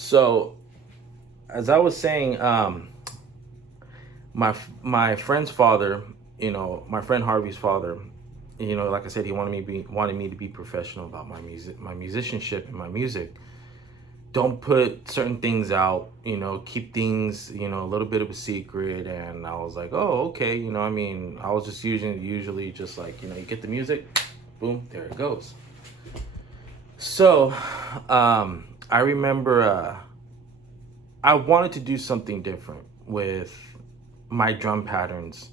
So, as I was saying, my friend's father, my friend Harvey's father, like I said, he wanted me to be professional about my music, my musicianship, and my music. Don't put certain things out, keep things, a little bit of a secret. And I was like, oh, okay, I was just usually just like, you get the music, boom, there it goes. So, I remember I wanted to do something different with my drum patterns,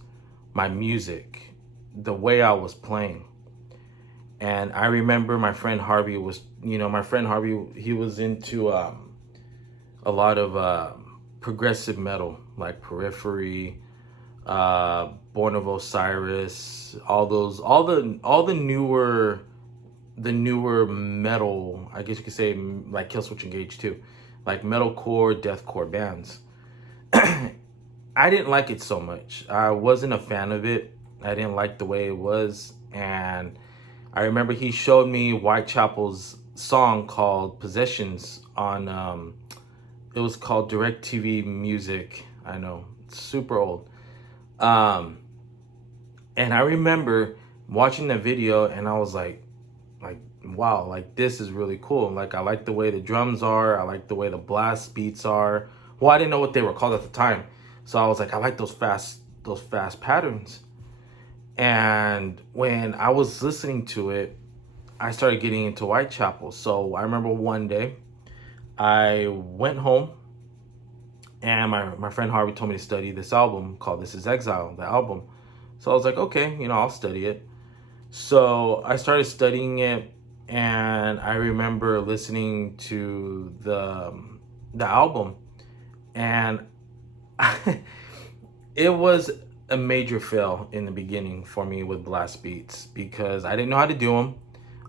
my music, the way I was playing. And I remember my friend Harvey, he was into a lot of progressive metal, like Periphery, Born of Osiris, all the newer metal, I guess you could say, like Killswitch Engage too, like metalcore, deathcore bands. I didn't like it so much. I wasn't a fan of it. I didn't like the way it was. And I remember he showed me Whitechapel's song called Possessions on, it was called DirecTV Music. I know, it's super old. Um, and I remember watching the video and I was like, wow, like this is really cool. Like I like the way the drums are. I like the way the blast beats are. Well, I didn't know what they were called at the time, so I was like, I like those fast patterns. And when I was listening to it, I started getting into Whitechapel. So I remember one day I went home and my friend Harvey told me to study this album called This Is Exile, the album. So I was like, okay, I'll study it. So I started studying it, and I remember listening to the album, and it was a major fail in the beginning for me with blast beats because I didn't know how to do them.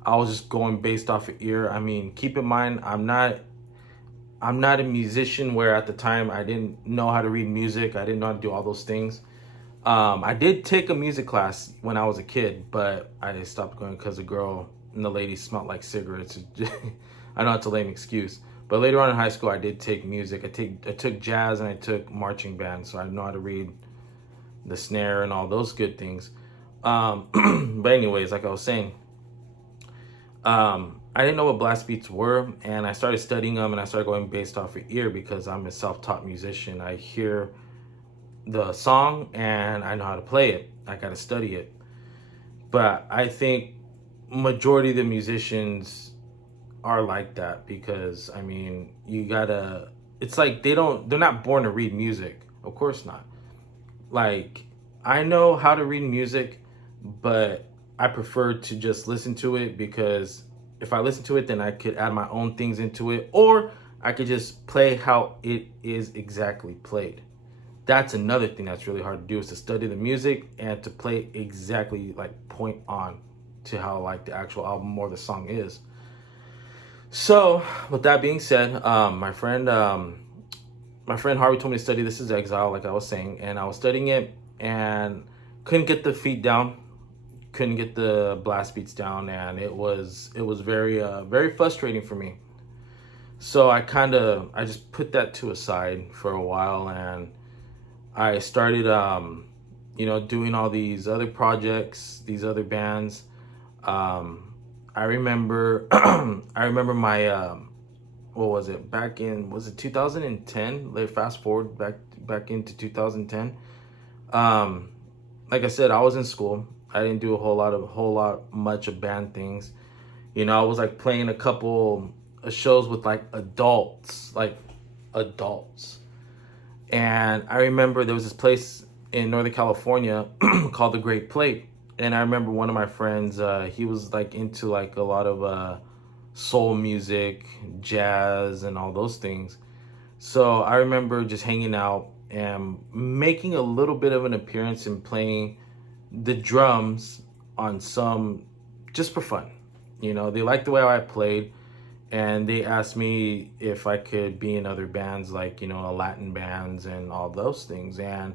I was just going based off of ear. I mean, keep in mind, I'm not a musician where at the time I didn't know how to read music. I didn't know how to do all those things. I did take a music class when I was a kid, but I stopped going because the girl and the lady smelled like cigarettes. I know it's a lame excuse, but later on in high school, I did take music. I took jazz and I took marching band, so I know how to read the snare and all those good things. But anyways, like I was saying, I didn't know what blast beats were, and I started studying them, and I started going based off of ear because I'm a self-taught musician. I hear the song and I know how to play it. I got to study it. But I think majority of the musicians are like that because I mean, you got to it's like they're not born to read music. Of course not. Like I know how to read music, but I prefer to just listen to it because if I listen to it then I could add my own things into it, or I could just play how it is exactly played. That's another thing that's really hard to do, is to study the music and to play exactly like point on to how like the actual album or the song is. So with that being said, my friend Harvey told me to study This Is Exile, like I was saying, and I was studying it and couldn't get the feet down, couldn't get the blast beats down, and it was very frustrating for me. So I just put that to a side for a while, and I started, doing all these other projects, these other bands. Um, I remember, I remember my, what was it? Was it 2010? Like fast forward back into 2010. Um, like I said, I was in school. I didn't do a whole lot much of band things. I was like playing a couple of shows with like adults. And I remember there was this place in Northern California called the Great Plate. And I remember one of my friends, he was like into like a lot of soul music, jazz, and all those things. So I remember just hanging out and making a little bit of an appearance and playing the drums on some, just for fun. They liked the way I played, and they asked me if I could be in other bands, like Latin bands and all those things. And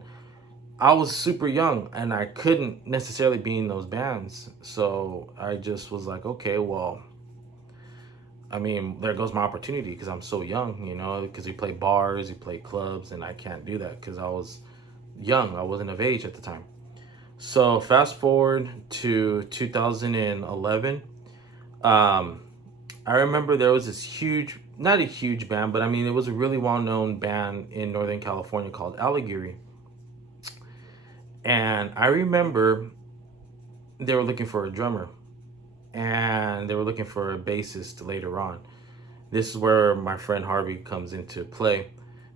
I was super young and I couldn't necessarily be in those bands, so I just was like, okay, well, I mean, there goes my opportunity because I'm so young, you know, because we play bars, we play clubs, and I can't do that because I was young. I wasn't of age at the time. So fast forward to 2011. Um, I remember there was this huge, not a huge band, but I mean, it was a really well-known band in Northern California called Allegory. And I remember they were looking for a drummer and they were looking for a bassist later on. This is where my friend Harvey comes into play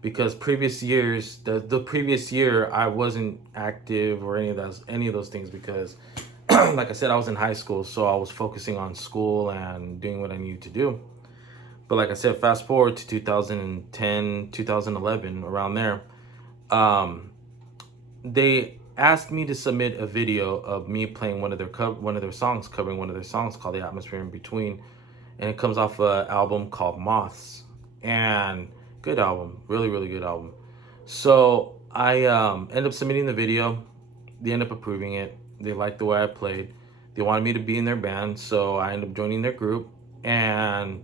because previous years, the previous year, I wasn't active or any of those things because like I said, I was in high school, so I was focusing on school and doing what I needed to do. But like I said, fast forward to 2010, 2011, around there, um, they asked me to submit a video of me playing one of their songs, covering one of their songs called "The Atmosphere in Between," and it comes off an album called Moths. And good album, really really good album. So I end up submitting the video. They end up approving it. They liked the way I played. They wanted me to be in their band, so I ended up joining their group, and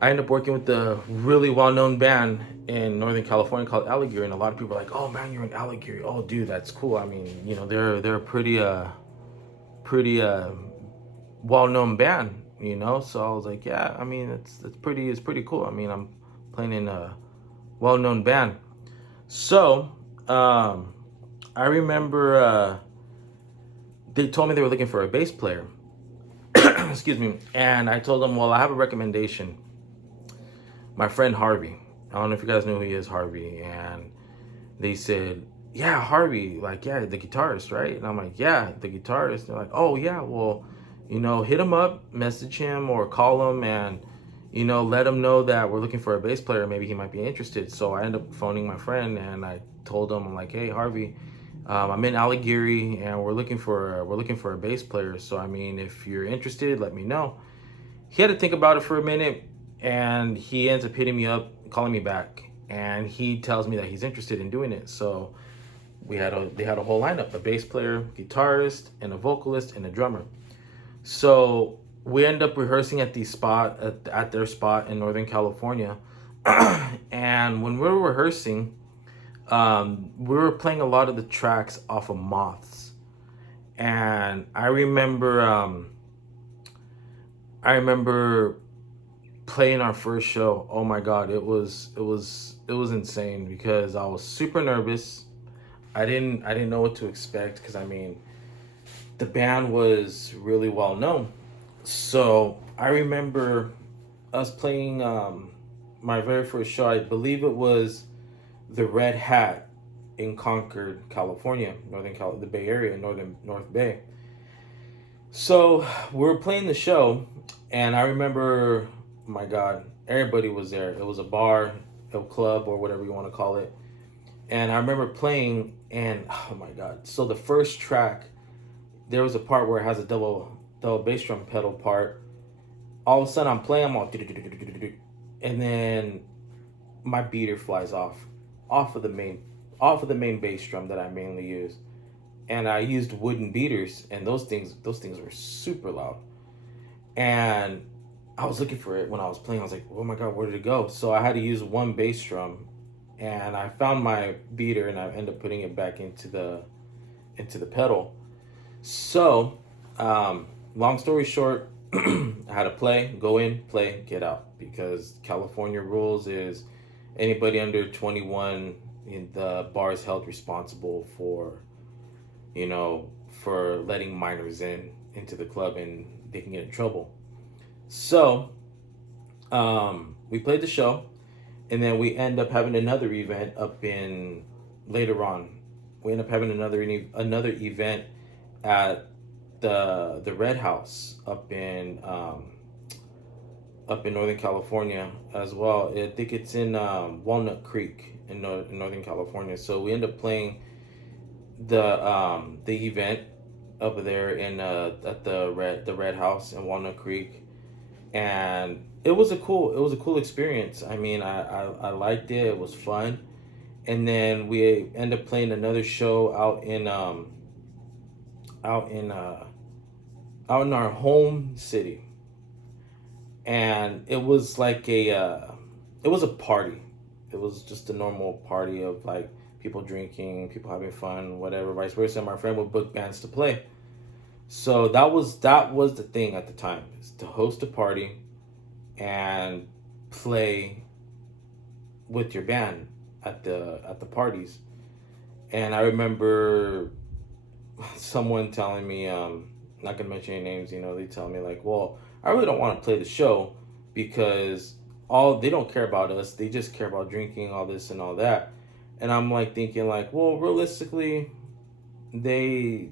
I ended up working with the really well-known band in Northern California called Allegory, and a lot of people are like, "Oh man, you're in Allegory. Oh dude, that's cool." I mean, you know, they're a pretty well-known band, you know. So I was like, "Yeah, I mean, it's pretty cool. I mean, I'm playing in a well-known band." So um, I remember they told me they were looking for a bass player. Excuse me, and I told them, "Well, I have a recommendation. My friend Harvey. I don't know if you guys know who he is, Harvey." And they said, "Yeah, Harvey, like, yeah, the guitarist, right?" And I'm like, "Yeah, the guitarist." They're like, "Oh, yeah, well, you know, hit him up, message him or call him and, you know, let him know that we're looking for a bass player. Maybe he might be interested." So I end up phoning my friend and I told him, I'm like, "Hey, Harvey, I'm in Allegory and we're looking for a bass player. So, I mean, if you're interested, let me know." He had to think about it for a minute and he ends up hitting me up, calling me back, and he tells me that he's interested in doing it. So they had a whole lineup: a bass player, guitarist, and a vocalist and a drummer. So we end up rehearsing at at their spot in Northern California. And when we were rehearsing, we were playing a lot of the tracks off of Moths. And I remember playing our first show. Oh my god, it was insane because I was super nervous. I didn't know what to expect because I mean, the band was really well known. So I remember us playing my very first show. I believe it was the Red Hat in Concord, California, the Bay Area, North Bay. So we were playing the show, and I remember, my God, everybody was there. It was a bar, a club, or whatever you want to call it. And I remember playing, and oh my God. So the first track, there was a part where it has a double bass drum pedal part. All of a sudden, I'm playing, I'm all, and then my beater flies off of the main bass drum that I mainly use. And I used wooden beaters, and those things were super loud. And I was looking for it when I was playing. I was like, "Oh my god, where did it go?" So I had to use one bass drum, and I found my beater, and I ended up putting it back into the pedal. So, long story short, I had to go in, play, get out, because California rules is anybody under 21 in the bar is held responsible for, you know, for letting minors into the club, and they can get in trouble. So, we played the show, and then we end up having another event up in later on. We end up having another event at the Red House up in Northern California as well. I think it's in Walnut Creek in Northern California. So we end up playing the event up there in at the Red House in Walnut Creek, and it was a cool experience. I mean, I liked it. It was fun. And then we end up playing another show out in our home city. and it was like it was a party. It was just a normal party of like people drinking, people having fun, whatever, vice versa. My friend would book bands to play. So that was the thing at the time, is to host a party and play with your band at the parties. And I remember someone telling me, not gonna mention any names, they tell me like, well, I really don't want to play the show because all they don't care about us. They just care about drinking, all this and all that. And I'm like thinking like, well, realistically, they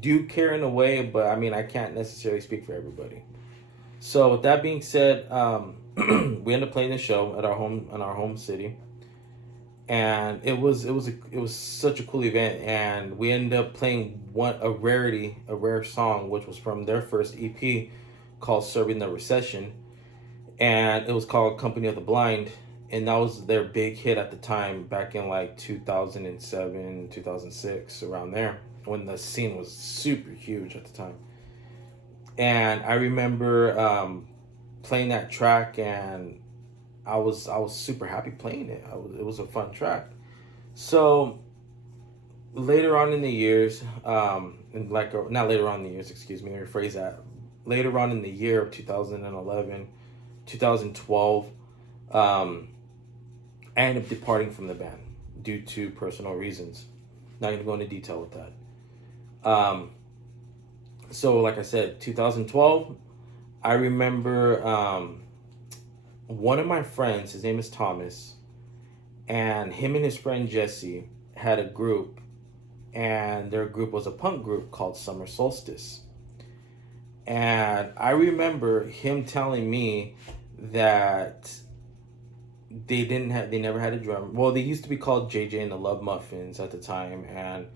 do care in a way, but I mean, I can't necessarily speak for everybody. So with that being said, we ended up playing the show at our home in our home city, and it was such a cool event, and we ended up playing a rare song, which was from their first EP called "Serving the Recession," and it was called "Company of the Blind." And that was their big hit at the time, back in like 2007, 2006, around there, when the scene was super huge at the time. And I remember playing that track, and I was super happy playing it. It was a fun track. So later on in the years, and like not later on in the years, excuse me, let me rephrase that. Later on in the year of 2011, 2012, um, I ended up departing from the band due to personal reasons. Not going to go into detail with that. So like I said, 2012, I remember one of my friends, his name is Thomas, and him and his friend Jesse had a group, and their group was a punk group called Summer Solstice. And I remember him telling me that they never had a drummer. Well, they used to be called JJ and the Love Muffins at the time, and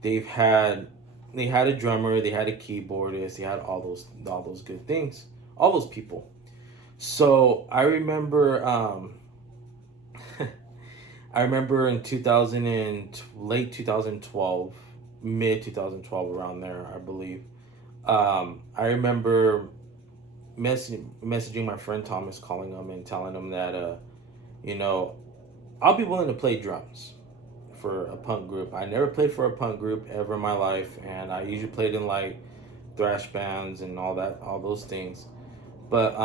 they've had they had a drummer, they had a keyboardist, they had all those good things, all those people. So I remember, I remember in 2000 and late 2012, mid 2012, around there, I believe. I remember messaging my friend Thomas, calling him and telling him that, you know, I'll be willing to play drums for a punk group. I never played for a punk group ever in my life, and I usually played in like thrash bands and all those things. But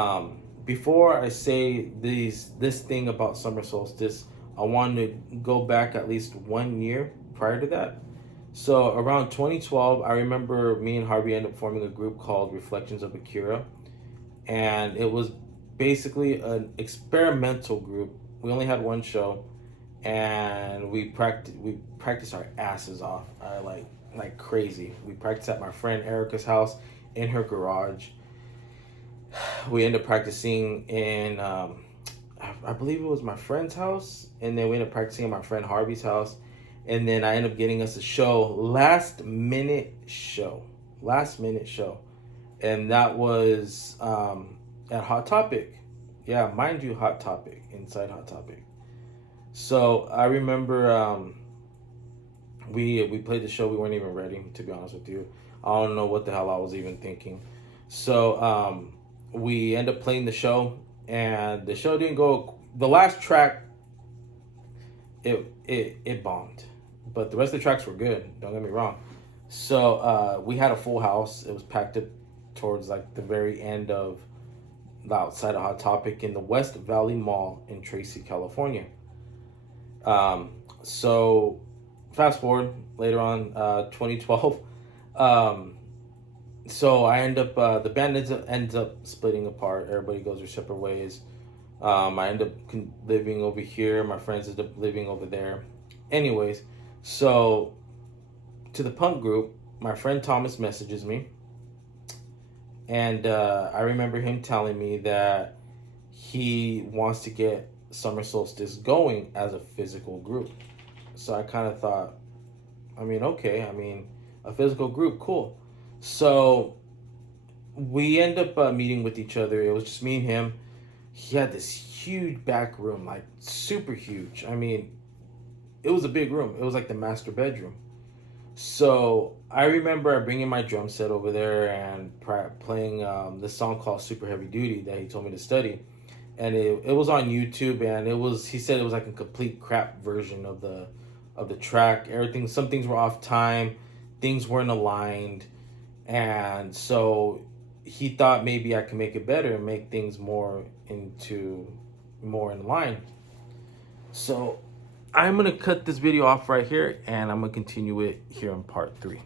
before I say this thing about Summer Solstice, I want to go back at least 1 year prior to that. So around 2012, I remember me and Harvey ended up forming a group called Reflections of Akira, and it was basically an experimental group. We only had one show, and we practiced our asses off, like crazy. We practiced at my friend Erica's house, in her garage. We ended up practicing in I believe it was my friend's house, and then we ended up practicing at my friend Harvey's house, and then I ended up getting us a show, last minute show, and that was at Hot Topic. Yeah, mind you, Hot Topic, inside Hot Topic. So I remember we played the show. We weren't even ready, to be honest with you. I don't know what the hell I was even thinking. So we end up playing the show, and the show didn't go. The last track, it bombed, but the rest of the tracks were good. Don't get me wrong. So we had a full house. It was packed up towards like the very end of the outside of Hot Topic in the West Valley Mall in Tracy, California. So fast forward later on, 2012. Um, so I end up the band ends up splitting apart. Everybody goes their separate ways. I end up living over here. My friends end up living over there. Anyways, so to the punk group, my friend Thomas messages me, and I remember him telling me that he wants to get Summer Solstice going as a physical group. So I kind of thought, I mean, okay, I mean, a physical group, cool. So we end up meeting with each other. It was just me and him. He had this huge back room, like super huge. I mean, it was a big room. It was like the master bedroom. So I remember bringing my drum set over there and playing this song called Super Heavy Duty that he told me to study. And it was on YouTube, and he said it was like a complete crap version of the track. Everything, some things were off time, things weren't aligned, and so he thought maybe I could make it better and make things more in line. So I'm gonna cut this video off right here, and I'm gonna continue it here in part 3.